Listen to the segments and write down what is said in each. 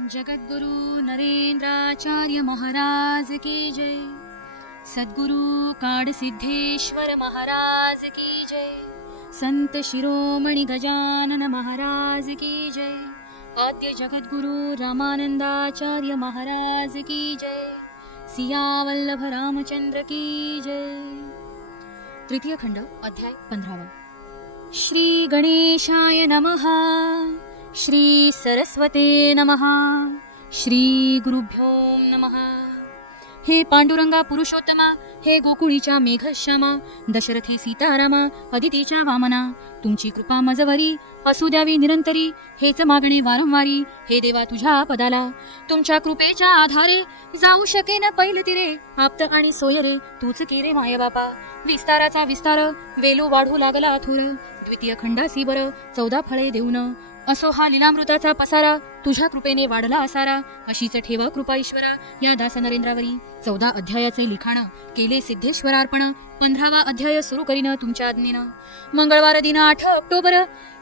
जगद्गुरु नरेंद्राचार्य महाराज की जय। सद्गुरु काडसिद्धेश्वर महाराज की जय। संत शिरोमणी गजानन महाराज की जय। आद्य जगद्गुरु रामानंदाचार्य महाराज की जय। सियावल्लभ रामचंद्र की जय। तृतीय खंड अध्याय पंधरावा। श्री गणेशाय नमः। श्री सरस्वते नमः. श्री गुरुभ्यो नमः. हे पांडुरंगा पुरुषोत्तमा हे गोकुळीच्या मेघश्यामा दशरथी सीतारामा अदितीच्या वामना तुमची कृपा मजवरी असू द्यावी निरंतरी हेच मागणे वारंवारी हे देवा तुझ्या पदाला. तुमच्या कृपेच्या आधारे जाऊ शकेन पैल तिरे आप्त आणि सोयरे तूच केरे माय बापा. विस्ताराचा विस्तार वेलू वाढू लागला अथुर द्वितीय खंडासी बर चौदा फळे देऊन असो हा लिलामृताचा पसारा तुझ्या कृपेने वाढला असारा अशीच ठेव कृपा ईश्वरा या दास नरेंद्रावरी चौदा अध्यायाचे लिखाण केले सिद्धेश्वरार्पण पंधरावा अध्याय सुरू करीन तुमच्या आज्ञेनं. मंगळवार दिन आठ ऑक्टोबर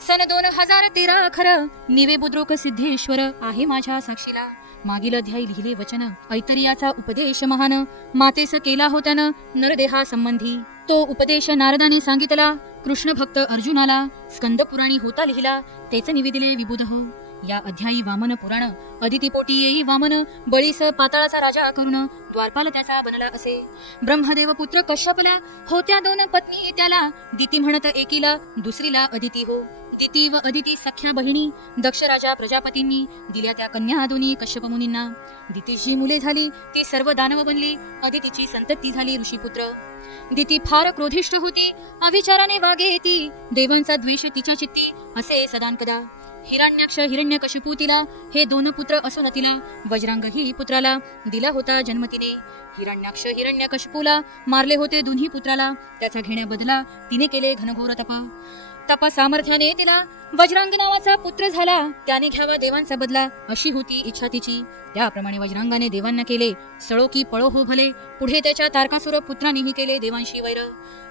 सन दोन हजार तेरा अखर निवे बुद्रुक सिद्धेश्वर आहे माझ्या साक्षीला. मागील अध्याय लिहिले वचन. ऐतरियाचा उपदेश महान मातेस केला होत्यानं नरदेहा संबंधी. तो उपदेश नारदाने सांगितला कृष्ण भक्त अर्जुनाला स्कंद पुराणी होता लिहिला तेच निवेदिले विबुध. हो या अध्यायी वामन पुराण अदितीपोटी येई वामन बळीस पाताळाचा राजा करून द्वारपाल त्याचा बनला असे. ब्रह्मदेव पुत्र कश्यपला होत्या दोन पत्नी त्याला दिती म्हणत एकीला दुसरीला अदिती हो. दिती व अदिती सख्या बहिणी दक्षराजा प्रजापतींनी दिल्या त्या कन्या दोन्ही कश्यप मुनींना. दितीची मुले झाली ती सर्व दानव बनली अदितीची संतती झाली ऋषीपुत्र. दिती फार क्रोधिष्ठ होती अविचाराने वागे ती देवांचा द्वेष तिच्या चित्ती असे सदानकदा हिरण्याक्ष हिरण्यकशिपू तिला हे दोन पुत्र असून तिला वज्रांगही पुत्राला दिला होता जन्म तिने हिरण्याक्ष हिरण्यकशिपूला मारले होते दोन्ही पुत्राला त्याचा घेण्या बदला तिने केले घनघोर तपा. तपा सामर्थ्याने तिला वज्रांगी नावाचा पुत्र झाला. त्याने घ्यावा देवांचा बदला अशी होती इच्छा तिची. त्याप्रमाणे वज्रांगाने देवांना केले. सळो की पळो हो भले. पुढे त्याच्या तारकासुर पुत्रांनीही केले देवांशी वैर.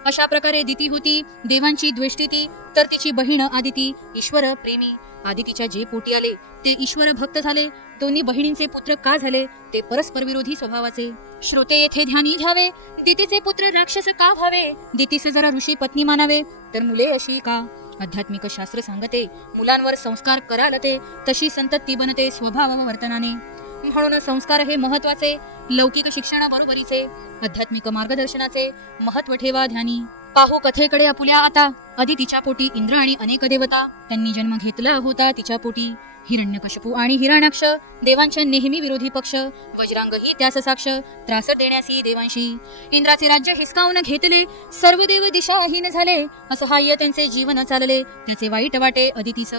अशा प्रकारे दिती होती देवांची द्वेष्टिती तर तिची बहीण आदिती ईश्वर प्रेमी. आदितीच्या जे पोटी आले ते ईश्वर भक्त झाले. दोन्ही बहिणींचे पुत्र का झाले? ते परस्पर विरोधी स्वभावाचे. श्रोते येथे ध्यानी घ्यावे. दितीचे पुत्र राक्षस का व्हावे? दितीचे जरा ऋषी पत्नी मानावे. तर मुले अशी का? आध्यात्मिक शास्त्र सांगते मुलांवर संस्कार कराल ते तशी संतती बनते स्वभाव व वर्तनाने. म्हणून संस्कार हे महत्त्वाचे लौकिक शिक्षणाबरोबरीचे. आध्यात्मिक मार्गदर्शनाचे. महत्त्व ठेवा ध्यानी. पाहू कथेकडे आपुल्या आता. आधी तिच्या पोटी इंद्र आणि अनेक देवता. त्यांनी जन्म घेतला होता तिच्या पोटी. हिरण्यकशपू आणि हिराणाक्ष. देवांच्या नेहमी विरोधी पक्ष. वज्रांगही त्यास साक्ष. त्रास देण्यासी देवांशी. इंद्राचे राज्य हिसकावून घेतले. सर्व देव दिशाहीन झाले. असहाय्य त्यांचे जीवन चालले. त्याचे वाईट वाटे अदितीस.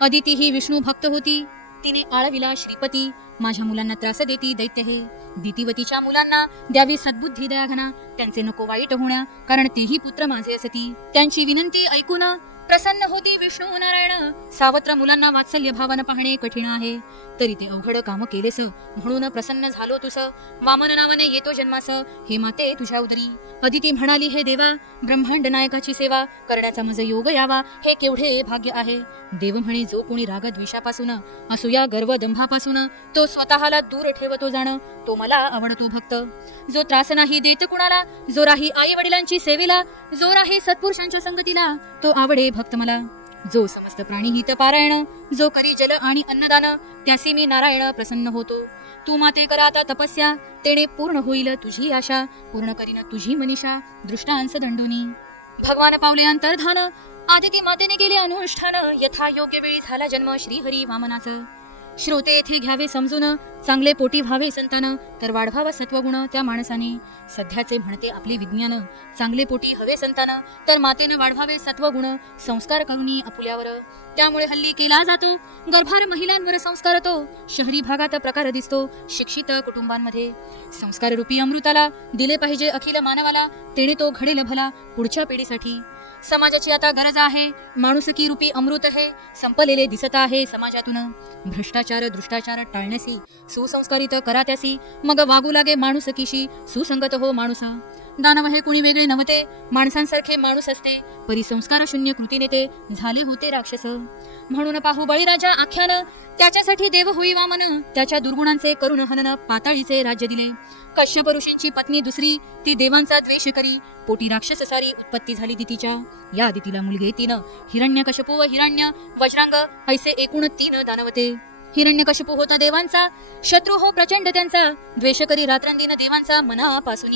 अदिती ही विष्णू भक्त होती. तिने आळविला श्रीपती. माझ्या मुलांना त्रास देती दैत्य हे. दितीवतीच्या मुलांना द्यावी सद्बुद्धी दयाघना त्यांचे नको वाईट होण्या कारण तेही पुत्र माझे असती. त्यांची विनंती ऐकून प्रसन्न होती विष्णू नारायण. सावत्र मुलांना वात्सल्य भावानं पाहणे कठीण आहे. तरी ते अवघड काम केलेस म्हणून प्रसन्न झालो तुस वामन नावाने येतो जन्मास. हे माते तुझ्या उदरी. अदिती म्हणाली हे देवा ब्रह्मांड नायकाची सेवा करण्याचा मज योग यावा. हे केवढे भाग्य आहे. देव म्हणे जो कोणी राग द्वेषापासून असूया गर्व दंभापासून तो स्वतःला दूर ठेवतो जाण. तो मला आवडतो भक्त. जो त्रास नाही देत कुणाला जो राही आई वडिलांची सेवेला जो राही सत्पुरुषांच्या संगतीला तो आवडे भक्त मला जो समस्त प्राणी हित पारायण जो करी जल आणि अन्नदान त्यासी मी नारायण प्रसन्न होतो. तू माते करा आता तपस्या तेने पूर्ण होईल तुझी आशा पूर्ण करीन तुझी मनीषा दृष्टांस दंडुनी. भगवान पावले अंतर्धान आदिती मातेने केले अनुष्ठान यथा योग्य वेळी झाला जन्म श्रीहरी वामनाचं. श्रोते येथे घ्यावे समजून. चांगले पोटी व्हावे संतान. तर वाढवावा सत्वगुण त्या माणसाने. सध्याचे म्हणते आपले विज्ञान. चांगले पोटी हवे संतान. तर मातेनं वाढवावे सत्वगुण. संस्कार करून आपुल्यावर त्यामुळे हल्ली केला जातो. गर्भार महिलांवर संस्कार तो शहरी भागात प्रकार दिसतो. शिक्षित कुटुंबांमध्ये. संस्कार रूपी अमृताला दिले पाहिजे अखिल मानवाला. तेने तो घडेल भला. पुढच्या पिढीसाठी. समाजाची आता गरज आहे. माणुसकी रूपी अमृत हे संपलेले दिसत आहे समाजातून. भ्रष्टाचार दृष्टाचार टाळण्यासी सुसंस्कारित करात्यासी मग वागू लागे माणुसकीशी सुसंगत हो माणूस. दानव हे कुणी वेगळे नव्हते माणसांसारखे माणूस असते. परिसंस्कार शून्य कृतीने ते झाले होते राक्षस. म्हणून पाहू बळीराजा आख्यान. त्याच्यासाठी देव होई वामन. त्याच्या दुर्गुणांचे करुण हनन पाताळीचे राज्य दिले. कश्यप ऋषींची पत्नी दुसरी ती देवांचा द्वेष करी. पोटी राक्षस सारी उत्पत्ती झाली दितीच्या. या दितीला मुलगे तीन. हिरण्यकशपू व हिरण्य वज्रांग ऐसे एकूण तीन दानवते. हिरण्यकशपू होता देवांचा. शत्रू हो प्रचंड त्यांचा. द्वेष करी रात्रंदिन देवांचा मनापासून.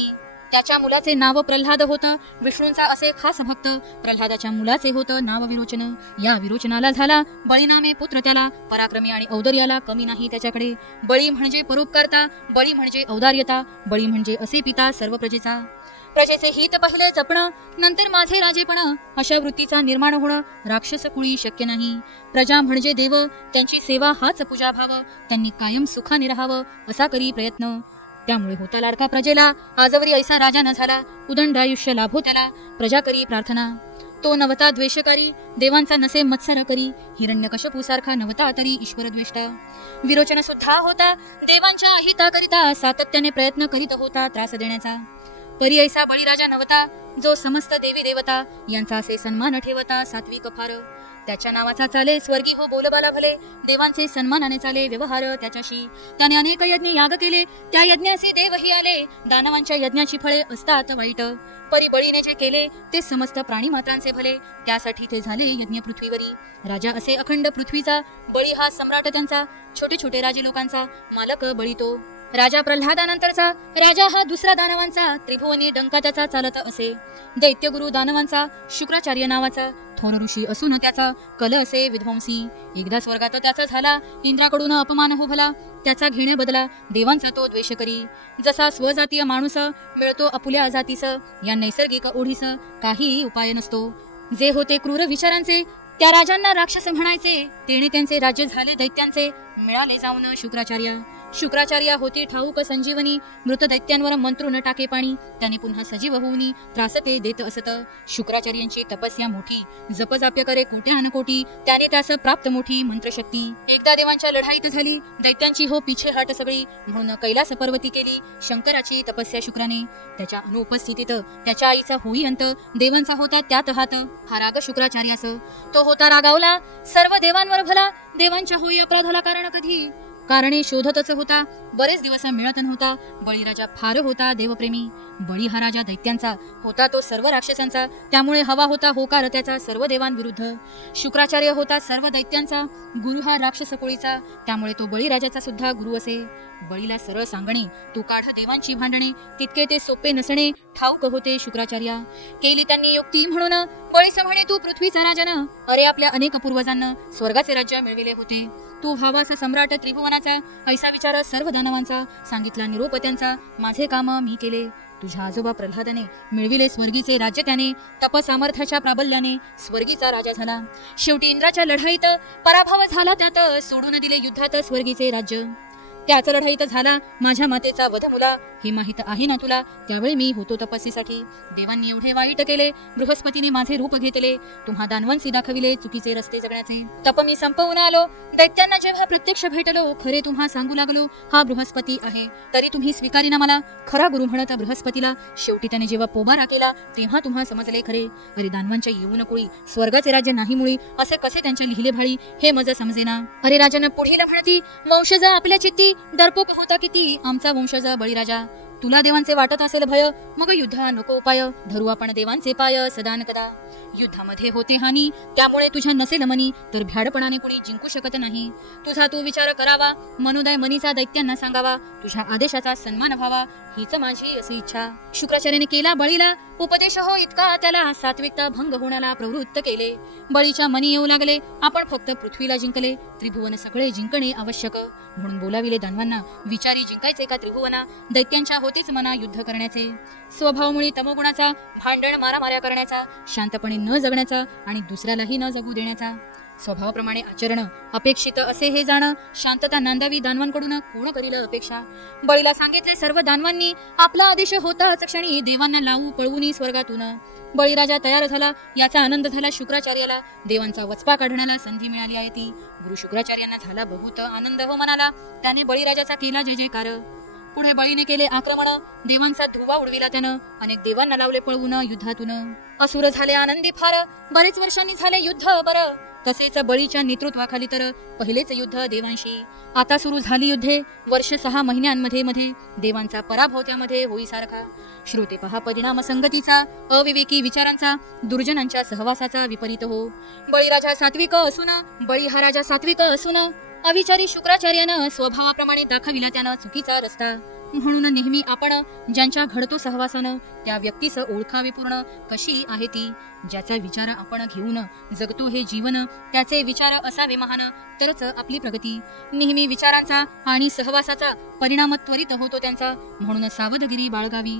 त्याच्या मुलाचे नाव प्रल्हाद होतं. विष्णूंचा असे खास भक्त प्रल्हादाच्या मुलाचे होतं नाव विरोचन. या विरोचनाला झाला. बळीनामे पुत्र त्याला पराक्रमी आणि औदर्याला कमी नाही त्याच्याकडे. बळी म्हणजे परोपकारता बळी म्हणजे औदार्यता बळी म्हणजे असे पिता सर्व प्रजेचा. प्रजेचे हित पहिले जपणं नंतर माझे राजेपण अशा वृत्तीचा निर्माण होणं राक्षस कुळी शक्य नाही. प्रजा म्हणजे देव त्यांची सेवा हाच पूजा भाव त्यांनी कायम सुखाने राहावं असा करी प्रयत्न. त्यामुळे होता लाडका प्रजेला. आजवरी ऐसा राजा न झाला. उदंड आयुष्य लाभो त्याला. प्रजा करी प्रार्थना. तो नवता द्वेषकारी देवांचा नसे मत्सर करी. हिरण्यकशपूसारखा नवता तरी ईश्वर द्वेष्टा विरोचन सुद्धा होता. देवांच्या अहिताकरिता सातत्याने प्रयत्न करीत होता त्रास देण्याचा. परी ऐसा बळीराजा नवता जो समस्त देवी देवता यांचा असे सन्मान ठेवता सात्विक फार. त्याच्या नावाचा चाले स्वर्गी हो बोलबाला भले. देवांचे सन्मानाने चाले व्यवहार त्याच्याशी. त्याने अनेक यज्ञ याग केले. त्या यज्ञाचे देवही आले. दानवांच्या यज्ञाची फळे असतात वाईट. परी बळीने जे केले ते समस्त प्राणी मात्रांचे भले. त्यासाठी ते झाले यज्ञ पृथ्वीवरी. राजा असे अखंड पृथ्वीचा बळी हा सम्राट त्यांचा छोटे छोटे राजे लोकांचा मालक बळी तो. राजा प्रल्हादानंतरचा राजा हा दुसरा दानवांचा त्रिभुवनी डंका त्याचा चालत असे. दैत्यगुरु दानवांचा शुक्राचार्य नावाचा थोर ऋषी असून त्याचा कल असे विध्वंसी. एकदा स्वर्गात त्याचा झाला इंद्राकडून अपमान हो भला. त्याचा घेणे बदला देवांचा तो द्वेष करी. जसा स्वजातीय माणूस मिळतो अपुल्या जातीस या नैसर्गिक ओढीस काहीही उपाय नसतो. जे होते क्रूर विचारांचे त्या राजांना राक्षस म्हणायचे. तेणे त्यांचे राज्य झाले दैत्यांचे. मिळाले जाऊन शुक्राचार्य. शुक्राचार्य होती ठाऊक संजीवनी मृत दैत्यांवर मंत्र न टाके पाणी. त्याने पुन्हा सजीव होऊनी त्रासते देत असत. शुक्राचार्यांची तपस्या मोठी. जपजाप्य करे कोट्या अनकोटी त्याने त्यास प्राप्त मोठी मंत्रशक्ती. एकदा देवांच्या लढाईत झाली. दैत्यांची हो पिछे हट सगळी. म्हणून कैलास पर्वती केली. शंकराची तपस्या शुक्राने. त्याच्या अनुपस्थितीत त्याच्या आईचा होई अंत. देवांचा होता त्यात हात. हा राग शुक्राचार्यास. तो होता रागावला. सर्व देवांवर भला. देवांच्या होई अपराधाला कारण कधी? कारणे शोधतच होता. बरेच दिवस मिळत नव्हता बळीराजा फार होता देवप्रेमी. बळी हा राजा दैत्यांचा होता तो सर्व राक्षसांचा. त्यामुळे हवा होता होकार त्याचा सर्व देवांविरुद्ध. शुक्राचार्य होता सर्व दैत्यांचा. गुरु हा राक्षस कोळीचा त्यामुळे तो बळीराजाचा सुद्धा गुरु असे. बळीला सरळ सांगणे तू काढ देवांची भांडणे तितके ते सोपे नसणे ठाऊक होते शुक्राचार्या. केली त्यांनी युक्ती म्हणून बळीस म्हणे तू पृथ्वीचा राजानं अरे आपल्या अनेक पूर्वजांना स्वर्गाचे राज्य मिळविले होते. तू व्हावासा सम्राट त्रिभुवनाचा ऐसा विचार सर्व दानवांचा सांगितला निरोप त्यांचा माझे काम मी केले. तुझ्या आजोबा प्रल्हादाने मिळविले स्वर्गीचे राज्य त्याने तप सामर्थ्याच्या प्राबल्याने स्वर्गीचा राजा झाला. शेवटी इंद्राच्या लढाईत पराभव झाला त्यात सोडून दिले युद्धात स्वर्गीचे राज्य. त्याच तर झाला माझ्या मातेचा वध मुला हे माहीत आहे ना तुला? त्यावेळी मी होतो तपस्येसाठी. देवांनी एवढे वाईट केले बृहस्पतीने माझे रूप घेतले. तुम्हा दानवंशी दाखविले चुकीचे रस्ते जगण्याचे. तप मी संपवून आलो. दैत्यांना जेव्हा प्रत्यक्ष भेटलो खरे तुम्हा सांगू लागलो हा बृहस्पती आहे. तरी तुम्ही स्वीकारिना मला. खरा गुरु म्हणत बृहस्पतीला शेवटी त्याने जेव्हा पोबारा केला तेव्हा तुम्हा समजले खरे. अरे दानवांच्या येऊ नकोळी स्वर्गाचे राज्य नाही मुळी. असे कसे त्यांच्या लिहिले भाळी हे मज समजेना. अरे राजानं पुढील म्हणती वंशज आपल्या चित्ती. डरपोक होता किती आमचा वंशज बळीराजा. तुला देवांचे वाटत असेल भय मग युद्धा नको उपाय. धरू आपण देवांचे पाय सदान कदा. युद्धामध्ये होते हानी त्यामुळे तुझ्या नसेल मनी तर भ्याडपणाने कुणी जिंकू शकत नाही. तुझा तू विचार करावा मनोदय मनीचा दैत्यांना सांगावा तुझ्या आदेशाचा सन्मान व्हावा हीच माझी अशी इच्छा. शुक्राचार्याने केला बळीला. उपदेश हो इतका त्याला. सात्विकता भंग होण्याला प्रवृत्त केले. बळीच्या मनी येऊ लागले. आपण फक्त पृथ्वीला जिंकले. त्रिभुवन सगळे जिंकणे आवश्यक. म्हणून बोलाविले दानवांना विचारी जिंकायचे का त्रिभुवना? दैत्यांच्या होतीच मना युद्ध करण्याचे. स्वभावमुळे तमोगुणाचा भांडण मारामाऱ्या करण्याचा शांतपणे न जगण्याचा आणि दुसऱ्यालाही न जगू देण्याचा. स्वभावाप्रमाणे आचरण अपेक्षित असे हे जाणं शांतता नांदावी दानवांकडून कोण करील अपेक्षा? बळीला सांगितले सर्व दानवांनी आपला आदेश होताच क्षणी देवांना लावू पळवून स्वर्गातून. बळीराजा तयार झाला याचा आनंद झाला शुक्राचार्याला देवांचा वचपा काढण्याला संधी मिळाली आहे ती. गुरु शुक्राचार्यांना झाला बहुत आनंद हो मनाला त्याने बळीराजाचा केला जय जयकार. पुढे बळीने केले आक्रमण देवांचा धुवा उडविला त्यानं अनेक देवांना लावले पळवून युद्धातून. असुर झाले आनंदी फार बरेच वर्षांनी झाले युद्ध बरं. तसेच बळीच्या नेतृत्वाखाली तर पहिलेच युद्ध देवांशी. आता सुरू झाली युद्धे. वर्ष सहा महिन्यांमध्ये मध्ये देवांचा पराभव त्यामध्ये होईसारखा. श्रोते पहा परिणाम संगतीचा अविवेकी विचारांचा दुर्जनांच्या सहवासाचा विपरीत हो. बळीराजा सात्विक असून बळी हा राजा सात्विक असून अविचारी शुक्राचार्यानं स्वभावाप्रमाणे दाखविला त्यानं चुकीचा रस्ता. म्हणून नेहमी आपण ज्यांच्या घडतो सहवासानं त्या व्यक्तीचं ओळखावे पूर्ण. कशी आहे ती? ज्याचा विचार आपण घेऊन जगतो हे जीवन त्याचे विचार असावे महान. तरच आपली प्रगती. नेहमी विचारांचा आणि सहवासाचा परिणाम त्वरित होतो त्यांचा. म्हणून सावधगिरी बाळगावी.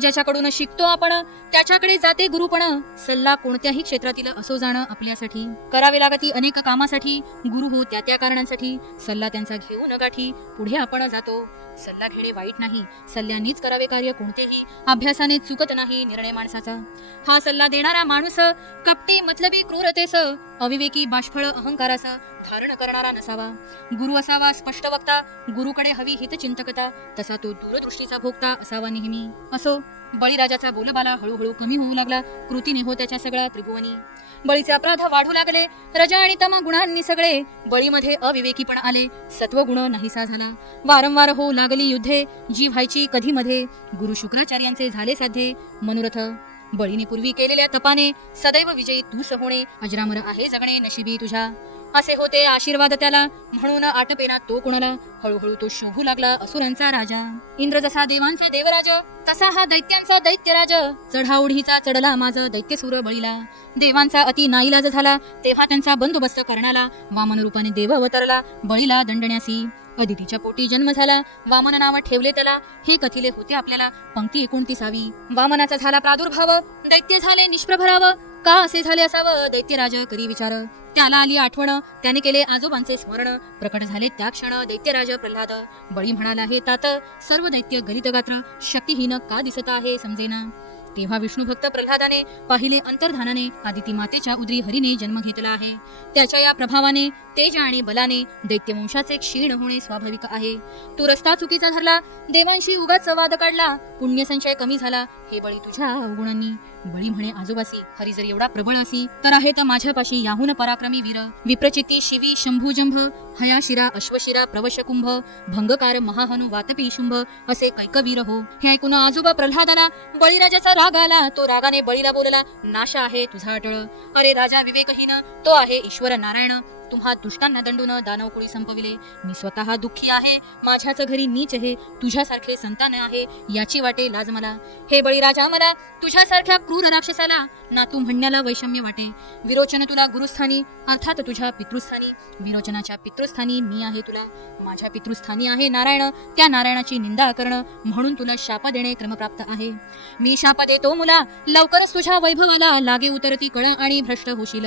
ज्याच्याकडून शिकतो आपण त्याच्याकडे जाते गुरुपण सल्ला कोणत्याही क्षेत्रातील असो जाणं आपल्यासाठी. करावे लागती अनेक कामासाठी गुरु हो त्या त्या कारणांसाठी. सल्ला त्यांचा घेऊन गाठी पुढे आपण जातो. सल्ला घेणे वाईट नाही. सल्ल्यानीच करावे कार्य कोणतेही. अभ्यासाने चुकत नाही निर्णय माणसाचा. हा सल्ला देणारा माणूस कपटी मतलबी क्रूरतेस अविवेकी बाष्फळ अहंकारास धारण करणारा नसावा. गुरु असावा स्पष्ट वक्ता गुरुकडे हवी हितचिंतकता तसा तो दूरदृष्टीचा भोगता असावा नेहमी. असो बळीराजाचा बोलबाला हळूहळू कमी होऊ लागला कृतीने हो त्याच्या सगळ्या त्रिभुवनी. बळीचे अपराध वाढू लागले रजा आणि तमा गुणांनी सगळे बळीमध्ये अविवेकीपण आले सत्वगुण नाहीसा झाला. वारंवार होऊ लागली युद्धे जी व्हायची कधी मध्ये गुरु शुक्राचार्यांचे झाले साध्ये मनोरथ. बळीने पूर्वी केलेल्या तपाने सदैव विजयी तूस होणे अजरामर आहे जगणे नशिबी तुझ्या. असे होते आशीर्वाद त्याला. म्हणून आटपेना तो कुणाला? हळूहळू तो शोभू लागला असुरांचा राजा. इंद्र जसा देवांचा देवराज तसा हा दैत्यांचा दैत्यराज. चढाओढीचा चढला माझा दैत्यसूर बळीला. देवांचा अति नाईलाज झाला. तेव्हा त्यांचा बंदोबस्त करण्याला वामन रूपाने देव अवतरला बळीला दंडण्यासी. अदितीच्या पोटी जन्म झाला. वामन नाव ठेवले त्याला. हे कथिले होते आपल्याला. पंक्ती एकोणतीसावी. वामनाचा झाला प्रादुर्भाव. दैत्य झाले निष्प्रभराव. का असे झाले असावं? दैत्यराज करी विचार. त्याला आली आठवण. त्याने केले आजोबांचे स्मरण. प्रकट झाले त्या क्षण दैत्यराज प्रल्हाद. बळी म्हणाला हे तात सर्व दैत्य गलित गात्र शक्तीहीन का दिसत आहे समजेना? तेव्हा विष्णू भक्त प्रल्हादाने पाहिले अंतर्धानाने आदिती मातेच्या उदरी हरीने जन्म घेतला आहे. त्याच्या या प्रभावाने तेज आणि बलाने दैत्यवंशाचे क्षीण होणे स्वाभाविक आहे. तू रस्ता चुकीचा धरला. देवांशी उगाच वाद काढला. पुण्यसंचय कमी झाला. हे बळी तुझ्या अवगुणांनी. बळी म्हणे आजोबासी हरी जर एवढा प्रबळ असी तर आहे तर माझ्यापाशी याहून पराक्रमी वीर. विप्रचिती शिवी शंभू जंभ हयाशिरा अश्वशिरा प्रवशकुंभ भंगकार महाहनु वातपी शुंभ असे कैकवीर हो. हे ऐकून आजोबा प्रल्हादाला बळीराजाचा राग आला. तो रागाने बळीला बोलला नाश आहे तुझा अटळ. अरे राजा विवेकहीन तो आहे ईश्वर नारायण. तुम्हा दुष्टांना दंडून दानवकुळी संपविले. मी स्वतः दुःखी आहे. माझ्याच घरी नीच आहे. तुझ्यासारखे संतान आहे. याची वाटे लाज मला. हे बळीराजा मला. तुझ्यासारख्या क्रूर राक्षसाला ना तू म्हणण्याला वैषम्य वाटे. विरोचन तुला गुरुस्थानी अर्थात तुझ्या पितृस्थानी. विरोचनाच्या पितृस्थानी मी आहे तुला. माझ्या पितृस्थानी आहे नारायण. त्या नारायणाची निंदा करणं म्हणून तुला शाप देणे क्रमप्राप्त आहे. मी शाप देतो मुला. लवकरच तुझ्या वैभवाला लागे उतरती कळ आणि भ्रष्ट होशील.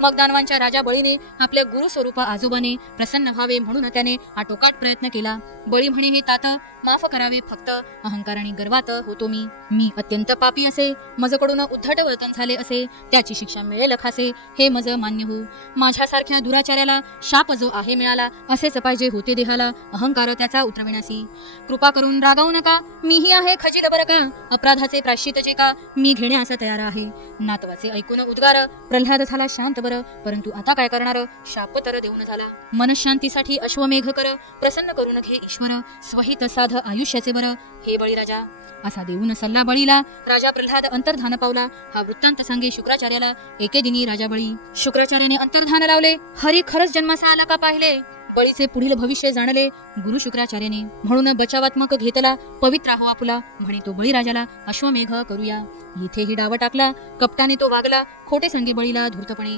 मग दानवांच्या राजा बळीने आपल्या गुरु स्वरूप आजोबाने प्रसन्न व्हावे म्हणून त्याने आटोकाट प्रयत्न केला. बळी म्हणे हे तात माफ करावे फक्त अहंकार आणि गर्वात होतो मी. मी अत्यंत पापी असे मजकडून उद्धट वर्तन झाले असे त्याची शिक्षा मिळेल खासे हे मज मान्य हो. माझ्यासारख्या दुराचार्याला शाप जो आहे मिळाला असेच पाहिजे होते देहाला अहंकार त्याचा उतरविण्यासी. कृपा करून रागावू नका मीही आहे खजील बरं का? अपराधाचे प्राश्चित जे का मी घेण्यास तयार आहे. नातवाचे ऐकून उद्गार प्रल्हाद झाला शांत बरं परंतु आता काय करणार? शाप तर देऊन झाला. मनशांतीसाठी अश्वमेघ कर प्रसन्न करून घे ईश्वर स्वहित साध आयुष्याचे बर. हे बळीराजा असा देऊन सल्ला बळीला राजा प्रल्हाद अंतर्धान पावला. हा वृत्तांत सांगे शुक्राचार्याला एके दिनी राजा बळी शुक्राचार्याने अंतर्धान लावले. हरी खरंच जन्मासा आला का पाहिले? बळीचे पुढील भविष्य जाणले गुरु शुक्राचार्याने. म्हणून बचावात्मक घेतला पवित्र हो आपुला. म्हणे तो बळीराजाला अश्वमेघ करूया. येथेही डाव टाकला कपटाने तो वागला खोटे संगे बळीला धूर्तपणे.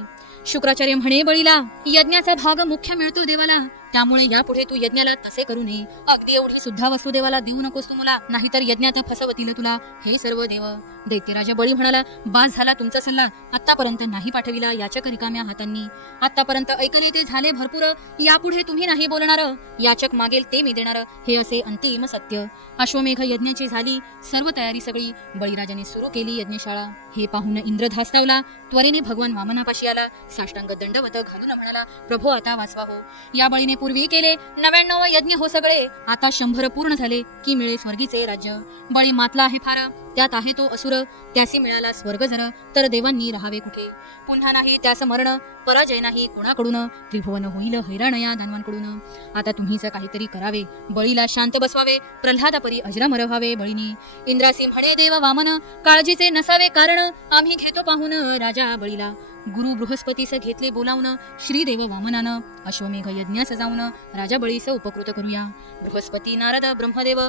शुक्राचार्य म्हणे बळीला यज्ञाचा भाग मुख्य मिळतो देवाला. त्यामुळे यापुढे तू यज्ञाला तसे करू नये. अगदी एवढी सुद्धा वसुदेवाला देऊ नकोस तू मला. नाहीतर यज्ञात फसवतील तुला. हे सर्व देव. दैत्यराजा बळी म्हणाला बास झाला तुमचा सल्ला. आतापर्यंत नाही पाठविला याचक रिकाम्या हातांनी. आतापर्यंत ऐकले ते झाले भरपूर. यापुढे तुम्ही नाही बोलणार. याचक मागेल ते मी देणार. हे असे अंतिम सत्य. अश्वमेघ यज्ञाची झाली. सर्व तयारी सगळी. बळीराजाने सुरू केली यज्ञशाळा. हे पाहून इंद्र धास्तावला. त्वरेने भगवान वामनापाशी आला. साष्टांग दंडवत घालून म्हणाला प्रभो आता वाचवा हो. या बळीने पूर्वी केले. नव्याण्णव यज्ञ हो सगळे. आता शंभर पूर्ण झाले की मिळे स्वर्गीचे राज्य. बळी मातला आहे फार. त्यात आहे तो असुर. त्यासी मिळाला स्वर्ग जर तर देवांनी राहावे कुठे? पुन्हा नाही त्यास मरण पराजय नाही कोणाकडून? त्रिभुवन होईल हैराण या दानवांकडून. आता तुम्हीच काहीतरी करावे. बळीला शांत बसवावे. प्रल्हादापरी अजरामर व्हावे बळीनी. इंद्रासी म्हणे देव वामन काळजीचे नसावे कारण. आम्ही घेतो पाहून राजा बळीला. गुरु बृहस्पतीचं घेतले बोलावणं श्रीदेव वामनानं अश्वमेघ यज्ञ सजावणं राजा बळीस उपकृत करूया. बृहस्पती नारद ब्रह्मदेव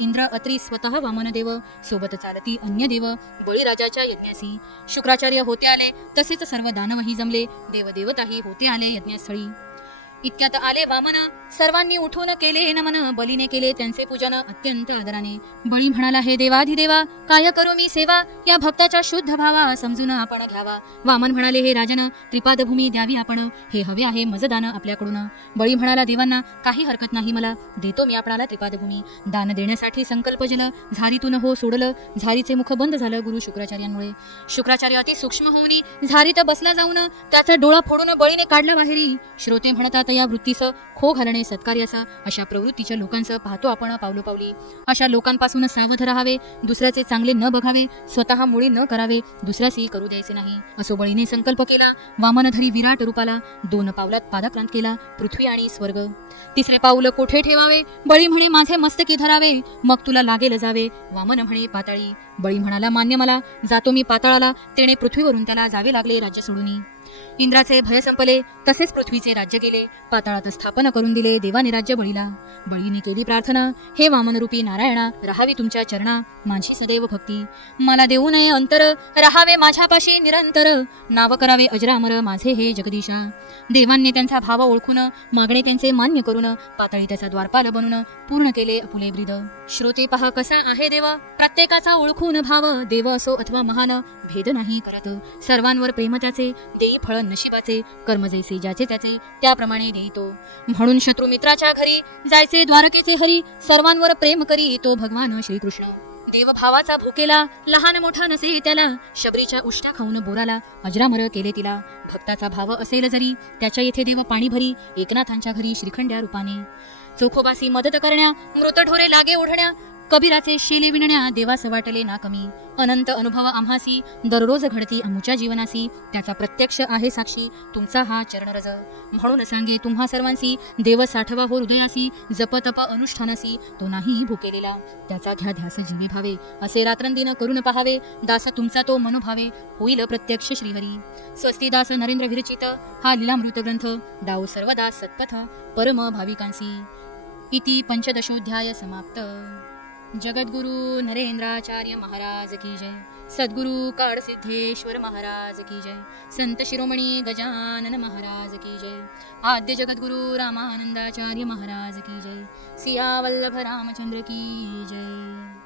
इंद्र अत्री स्वतः वामनदेव सोबत चालती अन्य देव बळीराजाच्या यज्ञासी. शुक्राचार्य होते आले तसेच सर्व दानवही जमले देवदेवताही होते आले यज्ञस्थळी. इतक्यात आले वामन. सर्वांनी उठून केले नमन. बलीने केले त्यांचे पूजन. अत्यंत आदराने. बळी म्हणाला हे देवाधिदेवा काय करू मी सेवा? या भक्ताच्या शुद्ध भावा समजून आपण घ्यावा. वामन म्हणाले हे राजन त्रिपादभूमी द्यावी आपण. हे हवे आहे मजदान आपल्याकडून. बळी म्हणाला देवांना काही हरकत नाही मला. देतो मी आपणाला त्रिपादभूमी. दान देण्यासाठी संकल्प जल. झारीतून हो सोडलं. झारीचे मुख बंद झालं गुरु शुक्राचार्यांमुळे. शुक्राचार्य अति सूक्ष्म होऊन झारीत बसला जाऊन. त्याचा डोळा फोडून बळीने काढला बाहेरी. श्रोते म्हणतात या वृत्तीचं खो घालणे सत्कार्याचा अशा प्रवृत्तीच्या लोकांचं पाहतो आपण पावलोपावली अशा लोकांपासून सावध राहावे दुसऱ्याचे चांगले न बघावे स्वतः मुळी न करावे दुसऱ्यासही करू द्यायचे नाही. असो बळीने संकल्प केला वामनधरी विराट रूपाला दोन पावलात पादाक्रांत केला पृथ्वी आणि स्वर्ग. तिसरे पाऊल कोठे ठेवावे? बळी म्हणे माझे मस्तकी धरावे. मग तुला लागेल जावे वामन म्हणे पाताळी. बळी म्हणाला मान्य मला जातो मी पाताळाला तेणे पृथ्वीवरून त्याला जावे लागले राज्य सोडून. इंद्राचे भय संपले तसेच पृथ्वीचे राज्य गेले. पाताळात स्थापना करून दिले देवाने राज्य बळीला. बळीने केली प्रार्थना. हे वामनरूपी नारायणा राहावी तुमच्या चरणा माझी सदैव भक्ती. मला देऊ नये अंतर राहावे माझ्यापाशी निरंतर. नाव करावे अजरामर माझे हे जगदीशा. देवांनी त्यांचा भाव ओळखून मागणे त्यांचे मान्य करून पातळी त्याचा द्वारपाल बनून पूर्ण केले अपुले ब्रिद. श्रोते पहा कसा आहे देव? प्रत्येकाचा ओळखून भाव. देव असो अथवा महान भेद नाही करत. सर्वांवर प्रेम त्याचे देई फळ नशिबाचे कर्म जैसे ज्याचे त्याचे त्याप्रमाणे देईतो म्हणून शत्रू मित्राच्या घरी जायचे द्वारकेचे हरी सर्वांवर प्रेम करी तो भगवान श्रीकृष्ण. देवभावाचा भुकेला लहान मोठा नसे त्याला शबरीच्या उष्ट्या खाऊन बोराला अजरामर केले तिला. भक्ताचा भाव असेल जरी त्याच्या येथे देव पाणी भरी एकनाथांच्या घरी श्रीखंड्या रूपाने. चोखोबासी मदत करण्या मृत ढोरे लागे ओढण्या कबीराचे शेले विणण्या देवास वाटले ना कमी अनंत अनुभव आम्हासी दररोज घडती आमच्या जीवनासी. त्याचा प्रत्यक्ष आहे साक्षी तुमचा हा चरणरज. म्हणून सांगे तुम्हा सर्वांसी देव साठवा हो हृदयासी जप तप अनुष्ठानासी तो नाही भुकेलेला. त्याचा घ्या ध्यास जीवी भावे. असे रात्रंदिन करून पहावे. दास तुमचा तो मनोभावे. होईल प्रत्यक्ष श्रीहरी. स्वस्ती दास नरेंद्र विरचित. हा लीलामृत ग्रंथ. दाऊ सर्वदास सत्पथ परम भाविकांसी. इति पंचदशोध्याय समाप्त. जगद्गुरु नरेंद्राचार्य महाराज की जय। सद्गुरु काळसिद्धेश्वर महाराज की जय। संत शिरोमणी गजानन महाराज की जय। आद्य जगद्गुरु रामानंदाचार्य महाराज की जय। सिया वल्लभ रामचंद्र की जय।